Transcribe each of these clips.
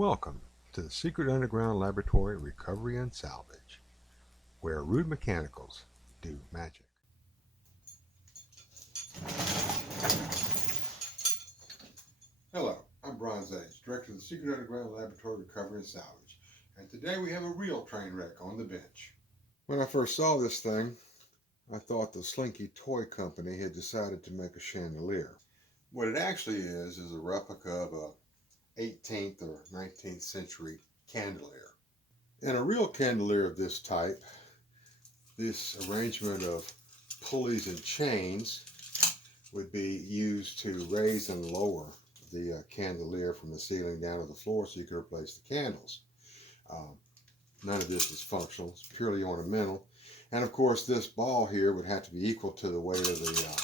Welcome to the Secret Underground Laboratory Recovery and Salvage, where rude mechanicals do magic. Hello, I'm Bronze Age, Director of the Secret Underground Laboratory Recovery and Salvage, and today we have a real train wreck on the bench. When I first saw this thing, I thought the Slinky toy company had decided to make a chandelier. What it actually is a replica of a 18th or 19th century chandelier. In a real chandelier of this type, this arrangement of pulleys and chains would be used to raise and lower the chandelier from the ceiling down to the floor so you could replace the candles. None of this is functional, it's purely ornamental. And of course this ball here would have to be equal to the weight of the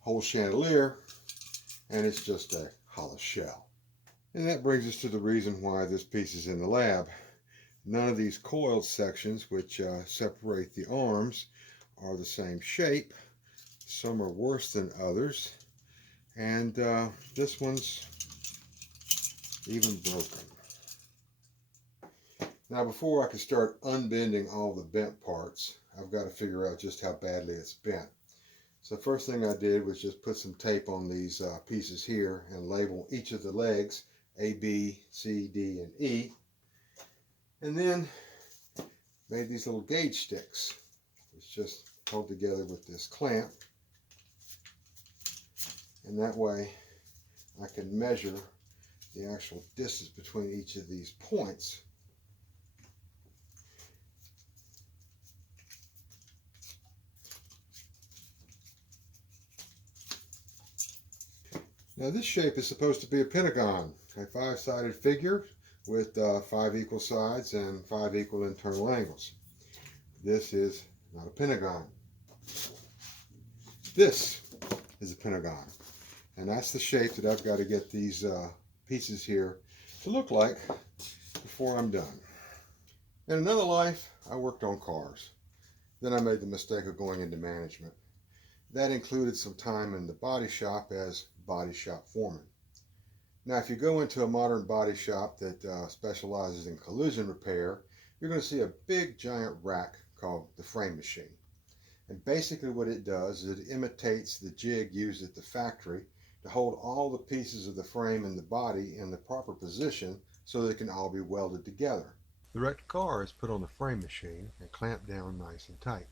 whole chandelier, and it's just a hollow shell. And that brings us to the reason why this piece is in the lab. None of these coiled sections which separate the arms are the same shape. Some are worse than others, and this one's even broken. Now before I can start unbending all the bent parts, I've got to figure out just how badly it's bent. So the first thing I did was just put some tape on these pieces here and label each of the legs A, B, C, D, and E. And then made these little gauge sticks. It's just held together with this clamp. And that way I can measure the actual distance between each of these points. Now this shape is supposed to be a pentagon, a five-sided figure with 5 equal sides and 5 equal internal angles. This is not a pentagon. This is a pentagon, and that's the shape that I've got to get these pieces here to look like before I'm done. In another life, I worked on cars. Then I made the mistake of going into management. That included some time in the body shop as body shop foreman. Now if you go into a modern body shop that specializes in collision repair, you're going to see a big giant rack called the frame machine. And basically what it does is it imitates the jig used at the factory to hold all the pieces of the frame and the body in the proper position so they can all be welded together. The wrecked car is put on the frame machine and clamped down nice and tight.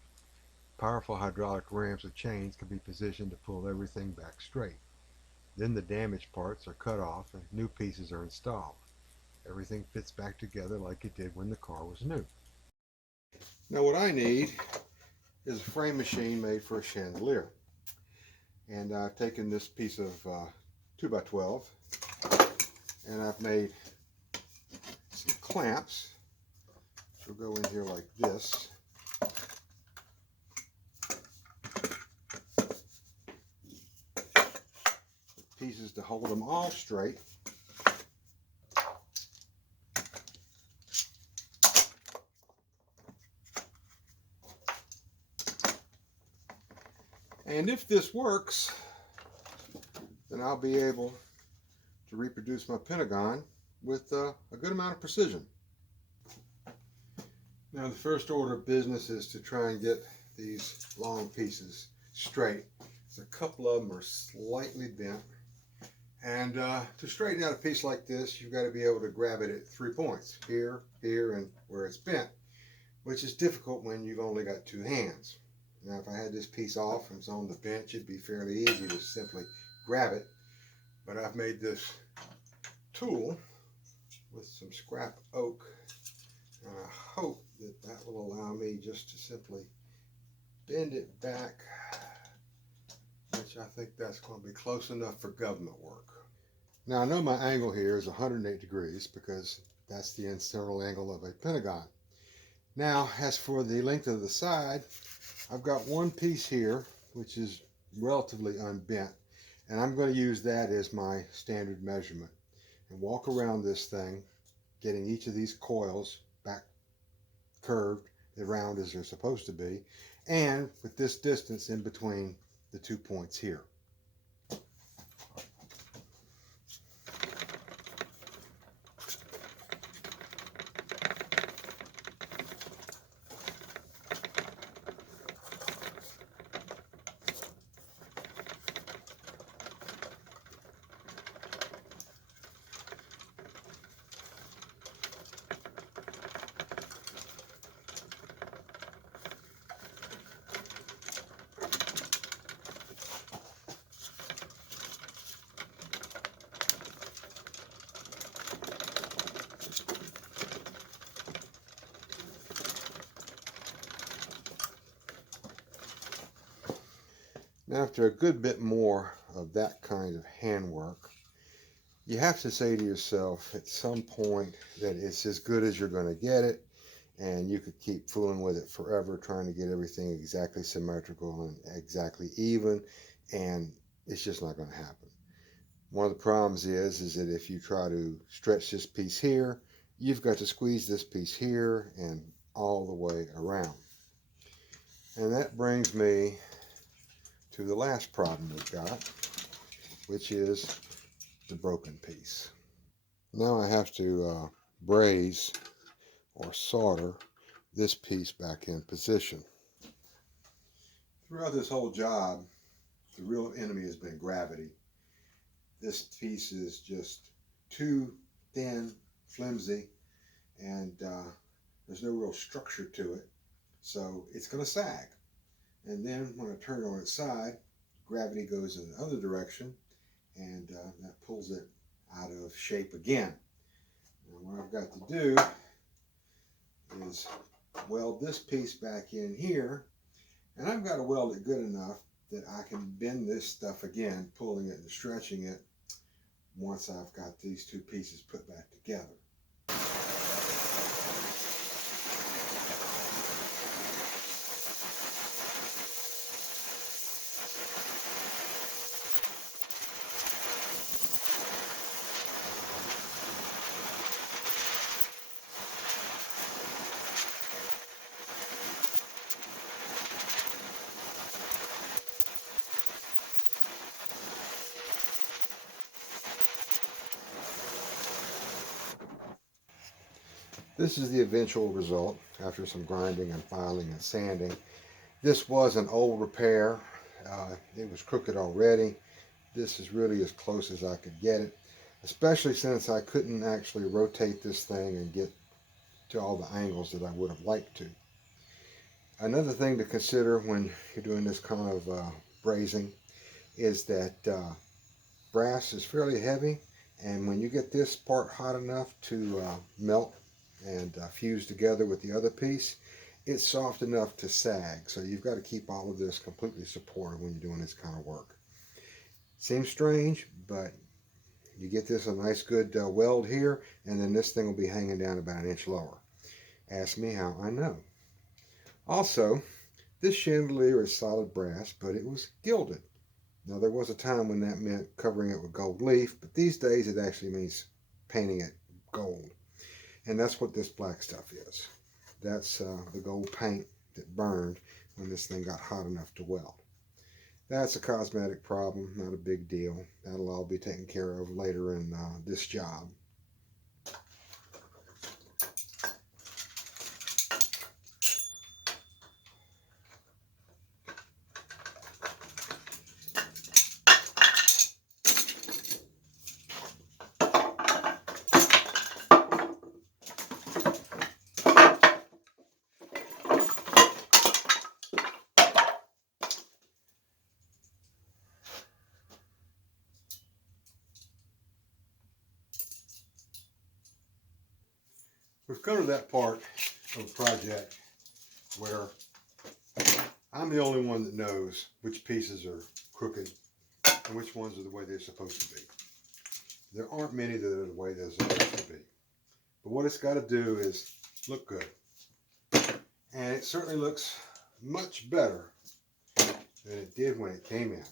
Powerful hydraulic rams with chains can be positioned to pull everything back straight. Then the damaged parts are cut off and new pieces are installed. Everything fits back together like it did when the car was new. Now what I need is a frame machine made for a chandelier. And I've taken this piece of 2x12 and I've made some clamps, which will go in here like this. Pieces to hold them all straight. And if this works, then I'll be able to reproduce my pentagon with a good amount of precision. Now the first order of business is to try and get these long pieces straight. So a couple of them are slightly bent. And to straighten out a piece like this, you've got to be able to grab it at 3 points, here, here, and where it's bent, which is difficult when you've only got 2 hands. Now if I had this piece off and it's on the bench, it'd be fairly easy to simply grab it. But I've made this tool with some scrap oak, and I hope that that will allow me just to simply bend it back, which I think that's going to be close enough for government work. Now I know my angle here is 108 degrees because that's the internal angle of a pentagon. Now as for the length of the side, I've got one piece here which is relatively unbent, and I'm going to use that as my standard measurement and walk around this thing, getting each of these coils back curved around as they're supposed to be, and with this distance in between the 2 points here. Now, after a good bit more of that kind of handwork, you have to say to yourself at some point that it's as good as you're going to get it, and you could keep fooling with it forever trying to get everything exactly symmetrical and exactly even, and it's just not going to happen. One of the problems is that if you try to stretch this piece here, you've got to squeeze this piece here and all the way around. And that brings me to the last problem we've got, which is the broken piece. Now I have to braze or solder this piece back in position. Throughout this whole job, the real enemy has been gravity. This piece is just too thin, flimsy, and there's no real structure to it, so it's going to sag. And then when I turn it on its side, gravity goes in the other direction, and that pulls it out of shape again. Now what I've got to do is weld this piece back in here, and I've got to weld it good enough that I can bend this stuff again, pulling it and stretching it, once I've got these two pieces put back together. This is the eventual result after some grinding and filing and sanding. This was an old repair. It was crooked already. This is really as close as I could get it, especially since I couldn't actually rotate this thing and get to all the angles that I would have liked to. Another thing to consider when you're doing this kind of brazing is that brass is fairly heavy, and when you get this part hot enough to melt and fuse together with the other piece, it's soft enough to sag. So you've got to keep all of this completely supported when you're doing this kind of work. Seems strange, but you get this a nice good weld here, and then this thing will be hanging down about an inch lower. Ask me how I know. Also, this chandelier is solid brass, but it was gilded. Now, there was a time when that meant covering it with gold leaf, but these days it actually means painting it gold. And that's what this black stuff is. That's the gold paint that burned when this thing got hot enough to weld. That's a cosmetic problem, not a big deal. That'll all be taken care of later in this job. We've come to that part of the project where I'm the only one that knows which pieces are crooked and which ones are the way they're supposed to be. There aren't many that are the way they're supposed to be. But what it's got to do is look good. And it certainly looks much better than it did when it came in.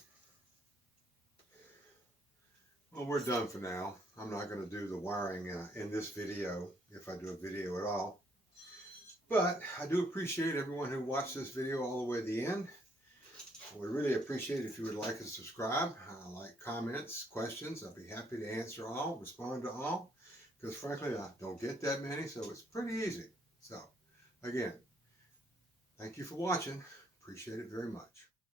Well, we're done for now. I'm not going to do the wiring in this video, if I do a video at all. But I do appreciate everyone who watched this video all the way to the end. I would really appreciate it if you would like to subscribe, like comments, questions. I'd be happy to answer all, respond to all, because frankly, I don't get that many, so it's pretty easy. So, again, thank you for watching. Appreciate it very much.